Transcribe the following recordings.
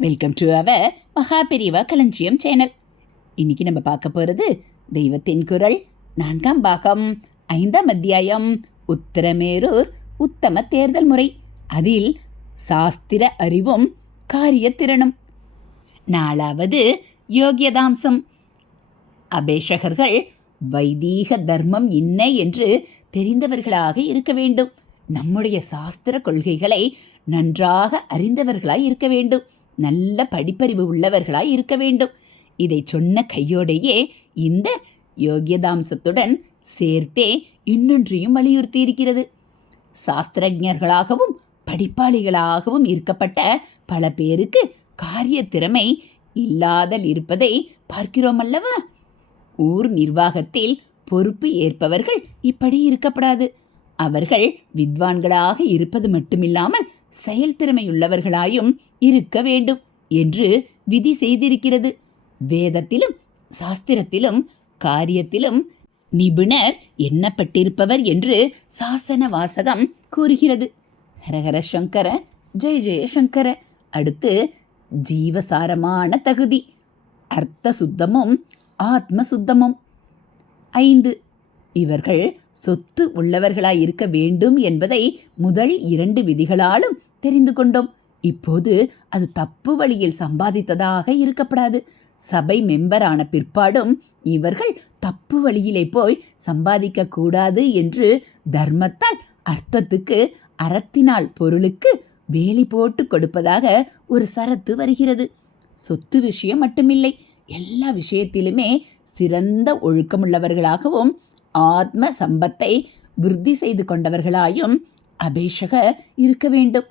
Welcome to our Maha Periyava களஞ்சியம் channel. இன்னைக்கு நம்ம பார்க்க போகிறது தெய்வத்தின் குரல் 4ஆம் பாகம் 5ஆம் அத்தியாயம் உத்தரமேரூர் உத்தம தேர்தல் முறை. அதில் சாஸ்திர அறிவும் காரியத்திறனும். 4வது யோகியதாம்சம். அபேஷகர்கள் வைதீக தர்மம் என்ன என்று தெரிந்தவர்களாக இருக்க வேண்டும். நம்முடைய சாஸ்திர கொள்கைகளை நன்றாக அறிந்தவர்களாய் இருக்க வேண்டும். நல்ல படிப்பறிவு உள்ளவர்களாய் இருக்க வேண்டும். இதை சொன்ன கையோடையே இந்த யோகியதாம்சத்துடன் சேர்த்தே இன்னொன்றையும் வலியுறுத்தி இருக்கிறது. சாஸ்திரஜர்களாகவும் படிப்பாளிகளாகவும் இருக்கப்பட்ட பல பேருக்கு காரிய திறமை இல்லாதல் இருப்பதை பார்க்கிறோம் அல்லவா? ஊர் நிர்வாகத்தில் பொறுப்பு ஏற்பவர்கள் இப்படி இருக்கப்படாது. அவர்கள் வித்வான்களாக இருப்பது மட்டுமில்லாமல் செயல்திறமையுள்ளவர்களாயும் இருக்க வேண்டும் என்று விதி செய்திருக்கிறது. வேதத்திலும் சாஸ்திரத்திலும் காரியத்திலும் நிபுணர் எண்ணப்பட்டிருப்பவர் என்று சாசன வாசகம் கூறுகிறது. ஹரஹர சங்கர, ஜெய ஜெய சங்கர. அடுத்து ஜீவசாரமான தகுதி, அர்த்த சுத்தமும் ஆத்ம சுத்தமும். 5. இவர்கள் சொத்து உள்ளவர்களாய் இருக்க வேண்டும் என்பதை முதல் 2 விதிகளாலும் தெரிந்து கொண்டோம். இப்போது அது தப்பு வழியில் சம்பாதித்ததாக இருக்கப்படாது. சபை மெம்பரான பிற்பாடும் இவர்கள் தப்பு வழியிலே போய் சம்பாதிக்க கூடாது என்று தர்மத்தால் அர்த்தத்துக்கு, அறத்தினால் பொருளுக்கு வேலி போட்டு கொடுப்பதாக ஒரு சரத்து வருகிறது. சொத்து விஷயம் மட்டுமில்லை, எல்லா விஷயத்திலுமே சிறந்த ஒழுக்கமுள்ளவர்களாகவும் ஆத்ம சம்பத்தை விருத்தி செய்து கொண்டவர்களாயும் அபேஷகர் இருக்க வேண்டும்.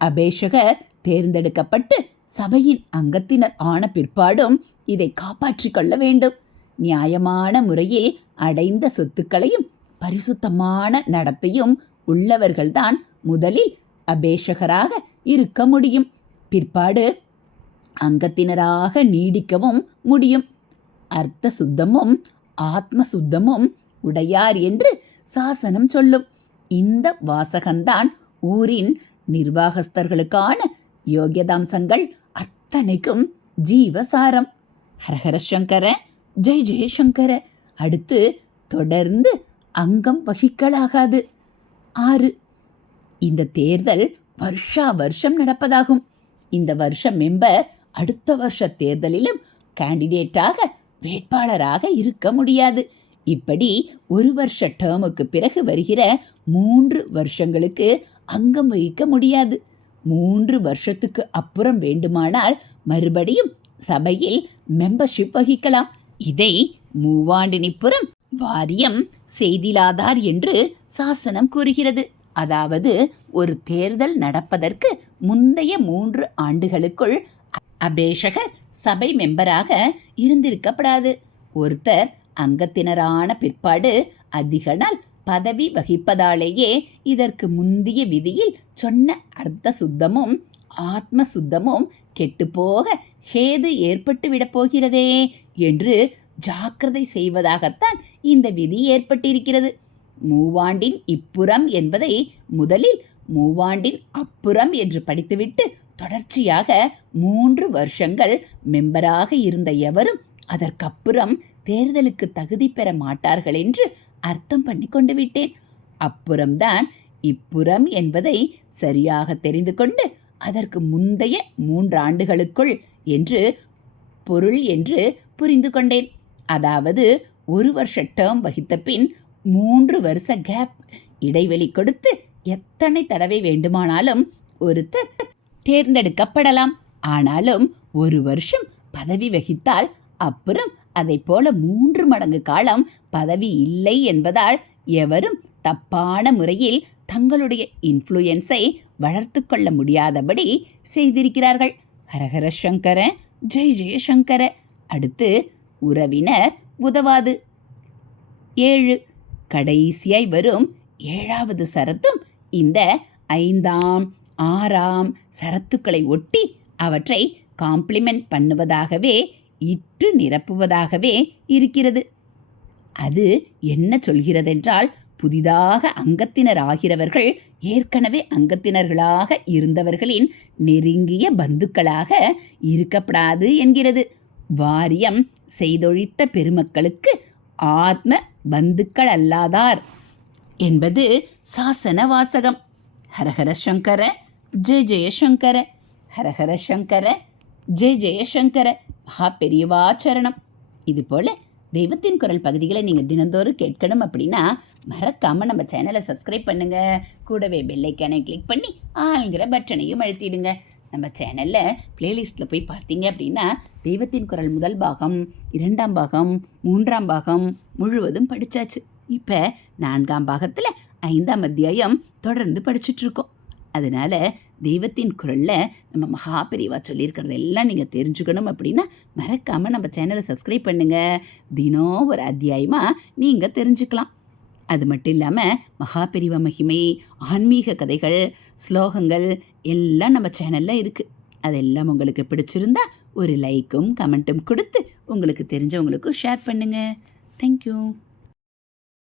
அபேஷகர் தேர்ந்தெடுக்கப்பட்டு சபையின் அங்கத்தினர் ஆன பிற்பாடும் இதை காப்பாற்றிக் கொள்ள வேண்டும். நியாயமான முறையில் அடைந்த சொத்துக்களையும் பரிசுத்தமான நடத்தையும் உள்ளவர்கள்தான் முதலில் அபேஷகராக இருக்க முடியும். பிற்பாடு அங்கத்தினராக நீடிக்கவும் முடியும். அர்த்த சுத்தமும் ஆத்ம சுத்தமும் உடையார் என்று சாசனம் சொல்லும். இந்த வாசகம்தான் ஊரின் நிர்வாகஸ்தர்களுக்கான யோகியதாம்சங்கள் அத்தனைக்கும் ஜீவசாரம். ஹரஹர சங்கர, ஜெய ஜெயசங்கர. அடுத்து தொடர்ந்து அங்கம் வகிக்கலாகாது. 6. இந்த தேர்தல் வருஷா வருஷம் நடப்பதாகும். இந்த வருஷ மெம்பர் அடுத்த வருஷ தேர்தலிலும் கேண்டிடேட்டாக, வேட்பாளராக இருக்க முடியாது. இப்படி ஒரு வருஷ டேர்முக்கு பிறகு வருகிற 3 வருஷங்களுக்கு அங்கம் வகிக்க முடியாது. 3 வருஷத்துக்கு அப்புறம் வேண்டுமானால் மறுபடியும் சபையில் மெம்பர்ஷிப் வகிக்கலாம். இதை மூவாண்டினிப்புறம் வாரியம் செய்திலாதார் என்று சாசனம் கூறுகிறது. அதாவது ஒரு தேர்தல் நடப்பதற்கு முந்தைய 3 ஆண்டுகளுக்குள் அபேஷகர் சபை மெம்பராக இருந்திருக்கப்படாது. ஒருத்தர் அங்கத்தினரான பிற்பாடு அதிக நாள் பதவி வகிப்பதாலேயே இதற்கு முந்திய விதியில் சொன்ன அர்த்த சுத்தமும் ஆத்ம சுத்தமும் கெட்டுப்போக ஹேது ஏற்பட்டு விடப் போகிறதே என்று ஜாக்கிரதை செய்வதாகத்தான் இந்த விதி ஏற்பட்டிருக்கிறது. மூவாண்டின் இப்புறம் என்பதை முதலில் மூவாண்டின் அப்புறம் என்று படித்துவிட்டு தொடர்ச்சியாக 3 வருஷங்கள் மெம்பராக இருந்த எவரும் அதற்கப்புறம் தேர்தலுக்கு தகுதி பெற மாட்டார்கள் என்று அர்த்தம் பண்ணி கொண்டு விட்டேன். அப்புறம்தான் இப்புறம் என்பதை சரியாக தெரிந்து கொண்டு அதற்கு முந்தைய 3 ஆண்டுகளுக்குள் என்று பொருள் என்று புரிந்து கொண்டேன். அதாவது 1 வருஷ டேர்ம் வகித்த பின் 3 வருஷ கேப் இடைவெளி கொடுத்து எத்தனை தடவை வேண்டுமானாலும் ஒருத்தர் தேர்ந்தெடுக்கப்படலாம். ஆனாலும் 1 வருஷம் பதவி வகித்தால் அப்புறம் அதை போல 3 மடங்கு காலம் பதவி இல்லை என்பதால் எவரும் தப்பான முறையில் தங்களுடைய இன்ஃப்ளூயன்ஸை வளர்த்து கொள்ள முடியாதபடி செய்திருக்கிறார்கள். ஹரஹர சங்கர, ஜெய ஜெயசங்கர. அடுத்து உறவினர் உதவாது. 7. கடைசியாய் வரும் 7வது சரத்தும் இந்த 5ஆம் 6ஆம் சரத்துக்களை ஒட்டி அவற்றை காம்ப்ளிமெண்ட் பண்ணுவதாகவே, இட்டு நிரப்புவதாகவே இருக்கிறது. அது என்ன சொல்கிறதென்றால், புதிதாக அங்கத்தினர் ஆகிறவர்கள் ஏற்கனவே அங்கத்தினர்களாக இருந்தவர்களின் நெருங்கிய பந்துக்களாக இருக்கப்படாது என்கிறது. வாரியம் செய்தொழித்த பெருமக்களுக்கு ஆத்ம பந்துக்கள் அல்லாதார் என்பது சாசன வாசகம். ஹரஹர சங்கர ஜெய ஜெயசங்கர, ஹரஹர சங்கர ஜெய ஜெயசங்கர. மகா பெரியவாச்சரணம். இதுபோல் தெய்வத்தின் குரல் பகுதிகளை நீங்கள் தினந்தோறும் கேட்கணும் அப்படின்னா மறக்காமல் நம்ம சேனலை சப்ஸ்கிரைப் பண்ணுங்கள். கூடவே பெல்லைக்கானை கிளிக் பண்ணி ஆளுங்கிற பட்டனையும் அழுத்திடுங்க. நம்ம சேனலில் பிளேலிஸ்ட்டில் போய் பார்த்தீங்க அப்படின்னா தெய்வத்தின் குரல் முதல் பாகம், 2ஆம் பாகம், 3ஆம் பாகம் முழுவதும் படித்தாச்சு. இப்போ 4ஆம் பாகத்தில் 5ஆம் அத்தியாயம் தொடர்ந்து படிச்சுட்ருக்கோம். அதனால் தெய்வத்தின் குரலில் நம்ம மகா பெரியவா சொல்லியிருக்கிறது எல்லாம் நீங்கள் தெரிஞ்சுக்கணும் அப்படின்னா மறக்காமல் நம்ம சேனலை சப்ஸ்கிரைப் பண்ணுங்கள். தினம் ஒரு அத்தியாயமாக நீங்கள் தெரிஞ்சுக்கலாம். அது மட்டும் இல்லாமல் மகா பெரியவா மகிமை, ஆன்மீக கதைகள், ஸ்லோகங்கள் எல்லாம் நம்ம சேனலில் இருக்குது. அதெல்லாம் உங்களுக்கு பிடிச்சிருந்தா ஒரு லைக்கும் கமெண்ட்டும் கொடுத்து உங்களுக்கு தெரிஞ்சவங்களுக்கும் ஷேர் பண்ணுங்கள். தேங்க்யூ.